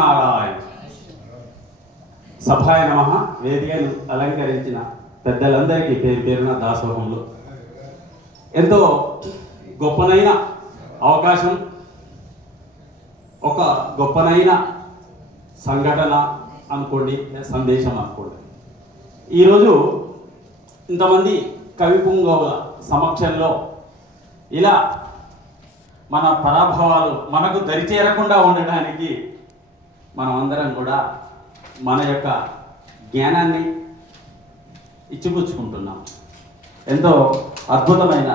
నారాయణ సభాయ నమః. వేదికను అలంకరించిన పెద్దలందరికీ పేరు పేరున దాసోహంలో ఎంతో గొప్పనైన అవకాశం, ఒక గొప్పనైన సంఘటన అనుకోండి, సందేశం అనుకోండి. ఈరోజు ఇంతమంది కవి పుంగవుల సమక్షంలో ఇలా మన పరాభవాలు మనకు దరిచేరకుండా ఉండడానికి మనమందరం కూడా మన యొక్క జ్ఞానాన్ని ఇచ్చిపుచ్చుకుంటున్నాం. ఎంతో అద్భుతమైన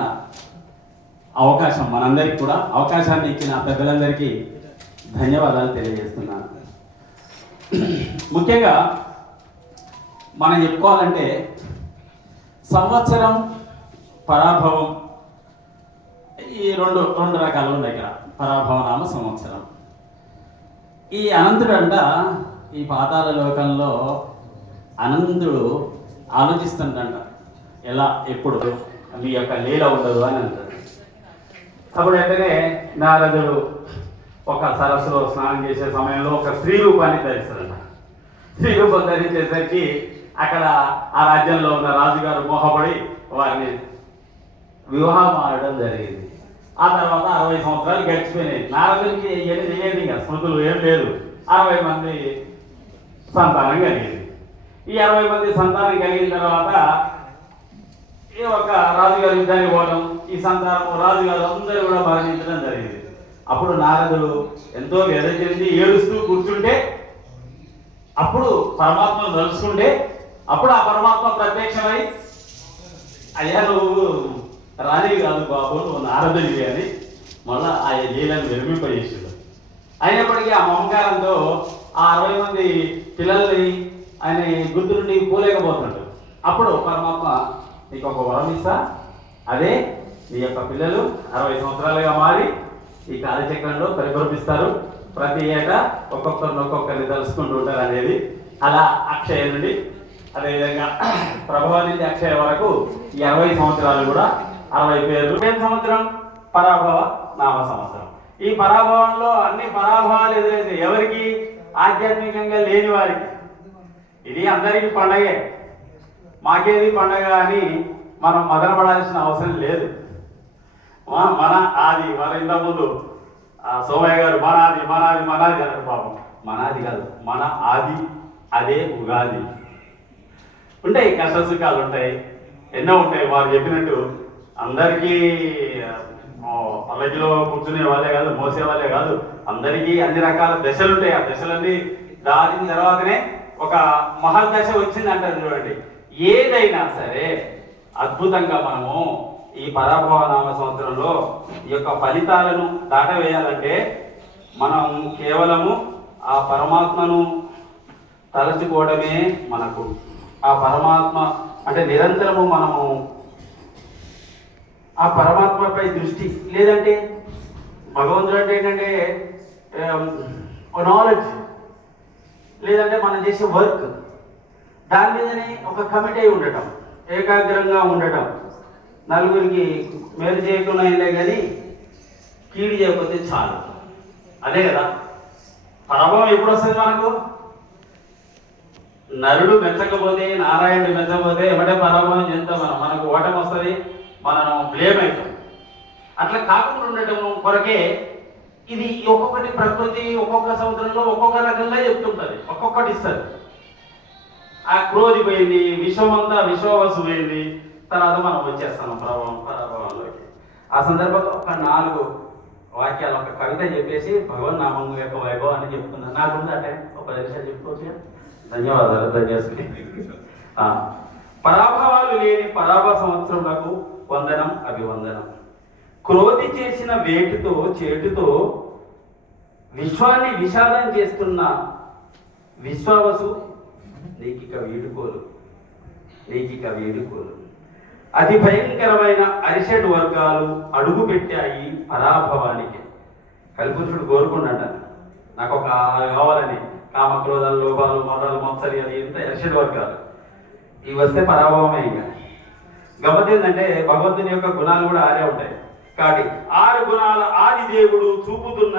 అవకాశం మనందరికీ కూడా. అవకాశాన్ని ఇచ్చిన పెద్దలందరికీ ధన్యవాదాలు తెలియజేస్తున్నాను. ముఖ్యంగా మనం చెప్పుకోవాలంటే సంవత్సరం, పరాభవం, ఈ రెండు రకాలు ఉన్నాయి ఇక్కడ. పరాభవనామ సంవత్సరం. ఈ అనంతుడు అంట ఈ పాతాళ లోకంలో అనంతుడు ఆలోచిస్తుంటంట, ఎలా ఎప్పుడు మీ యొక్క లీల ఉండదు అని అంటాడు. అప్పుడు వెంటనే నారదుడు ఒక సరస్సులో స్నానం చేసే సమయంలో ఒక స్త్రీ రూపాన్ని ధరిస్తాడంట. స్త్రీ రూపం ధరించేసరికి అక్కడ ఆ రాజ్యంలో ఉన్న రాజుగారు మోహపడి వారిని వివాహం ఆడడం జరిగింది. ఆ తర్వాత 60 సంవత్సరాలు గడిచిపోయినాయి. నారదుడికి ఏమి తెలియదు, ఇంకా స్మృతులు ఏం లేదు. 60 మంది సంతానం కలిగింది. ఈ 60 మంది సంతానం కలిగిన తర్వాత ఈ ఒక రాజుగారు యుద్ధానికి పోవడం, ఈ సంతానం రాజుగారు అందరూ కూడా మరణించడం జరిగింది. అప్పుడు నారదుడు ఎంతో వ్యధ చెంది ఏడుస్తూ కూర్చుంటే, అప్పుడు పరమాత్మను తలుచుకుంటే, అప్పుడు ఆ పరమాత్మ ప్రత్యక్షమై, అయ్యా నువ్వు రాజువి కాదు బాబు, నువ్వు నారదుడివి అని మళ్ళా ఆ లీలను విరమింపజేసాడు. అయినప్పటికీ ఆ మమకారంతో ఆ 60 మంది పిల్లల్ని ఆయన గుర్తు నుండి పోలేకపోతున్నాడు. అప్పుడు పరమాత్మ నీకు ఒక వరం ఇస్తా, అదే నీ యొక్క పిల్లలు 60 సంవత్సరాలుగా మారి ఈ కాలచక్రంలో పరిపరిపిస్తారు. ప్రతి ఏటా ఒక్కొక్కరిని తలుసుకుంటూ ఉంటారు అనేది. అలా అక్షయ నుండి, అదేవిధంగా ప్రభవ నుండి అక్షయ వరకు ఈ 60 సంవత్సరాలు కూడా 60 పేర్లు. ఏం సంవత్సరం? పరాభవ నామ సంవత్సరం. ఈ పరాభవంలో అన్ని పరాభవాలు ఎదురైంది ఎవరికి? ఆధ్యాత్మికంగా లేని వారికి. ఇది అందరికీ పండగే, మాకేది పండగ అని మనం మదనపడాల్సిన అవసరం లేదు. మన ఆది, మన ఇంతకుముందు సోమయ్య గారు మనాది మనాది మనాది అన్నారు. పాపం మనాది కాదు, మన ఆది, అదే ఉగాది. ఉంటాయి కష్ట సుఖాలు ఉంటాయి, ఎన్నో ఉంటాయి. వారు చెప్పినట్టు అందరికీ పల్లకిలో కూర్చునే వాళ్ళే కాదు, మోసే వాళ్ళే కాదు, అందరికీ అన్ని రకాల దశలు ఉంటాయి. ఆ దశలన్నీ దాటిన తర్వాతనే ఒక మహర్దశ వచ్చిందంటారు చూడండి. ఏదైనా సరే అద్భుతంగా మనము ఈ పరాభవనామ సంవత్సరంలో ఈ యొక్క ఫలితాలను దాటవేయాలంటే మనం కేవలము ఆ పరమాత్మను తలచుకోవడమే మనకు. ఆ పరమాత్మ అంటే నిరంతరము మనము ఆ పరమాత్మపై దృష్టి, లేదంటే భగవంతుడు అంటే ఏంటంటే నాలెడ్జ్, లేదంటే మనం చేసే వర్క్, దాని మీదనే ఒక కమిటీ అయి ఉండటం, ఏకాగ్రంగా ఉండటం. నలుగురికి మేలు చేయకుండా అయినా కానీ కీడు చేయకపోతే చాలు. అదే కదా పరభవం. ఎప్పుడు వస్తుంది మనకు? నరుడు మెచ్చకపోతే, నారాయణుడు మెచ్చకపోతే ఏమంటే పరభవం చెందుతాం. మనకు ఓటమి వస్తుంది, మనం బ్లేమ్ అవుతాం. అట్లా కాకుండా ఉండటం కొరకే ఇది. ఒక్కొక్కటి ప్రకృతి ఒక్కొక్క సంవత్సరంలో ఒక్కొక్క రకంగా చెప్తుంటుంది, ఒక్కొక్కటి ఇస్తుంది. ఆ క్రోధి పోయింది, విశ్వమంతా విశ్వవసు పోయింది, తర్వాత మనం వచ్చేస్తాం పరాభవంలోకి. ఆ సందర్భంలో ఒక 4 వాక్యాలు, ఒక కవిత చెప్పేసి భగవన్ నామం యొక్క వైభవాన్ని చెప్తున్నాను. నాకుంది అంటే ఒక 10 నిమిషాలు చెప్పుకోవచ్చు. ధన్యవాదాలు. దయచేసుకుని పరాభవాలు లేని పరాభవ సంవత్సరములకు వందనం, అభివందనం. క్రోధి చేసిన వేటుతో చేటుతో విశ్వాన్ని విషాదం చేస్తున్న విశ్వావసు నీకిక వీడుకోలు, నీకిక వీడుకోలు. అతి భయంకరమైన అరిషడ్ వర్గాలు అడుగు పెట్టాయి పరాభవానికి. కలిపురుషుడు కోరుకున్నాడు నాకు ఒక కావాలని. కామక్రోధాలు, లోపాలు, మోటాలు, మత్సర్యాలు, ఎంత అరిషడ్ వర్గాలు ఇవి వస్తే పరాభవమే. ఇంకా గమ్మత్ ఏంటంటే భగవంతుని యొక్క గుణాలు కూడా 6 ఉంటాయి. కాబట్టి 6 గుణాల ఆది దేవుడు చూపుతున్న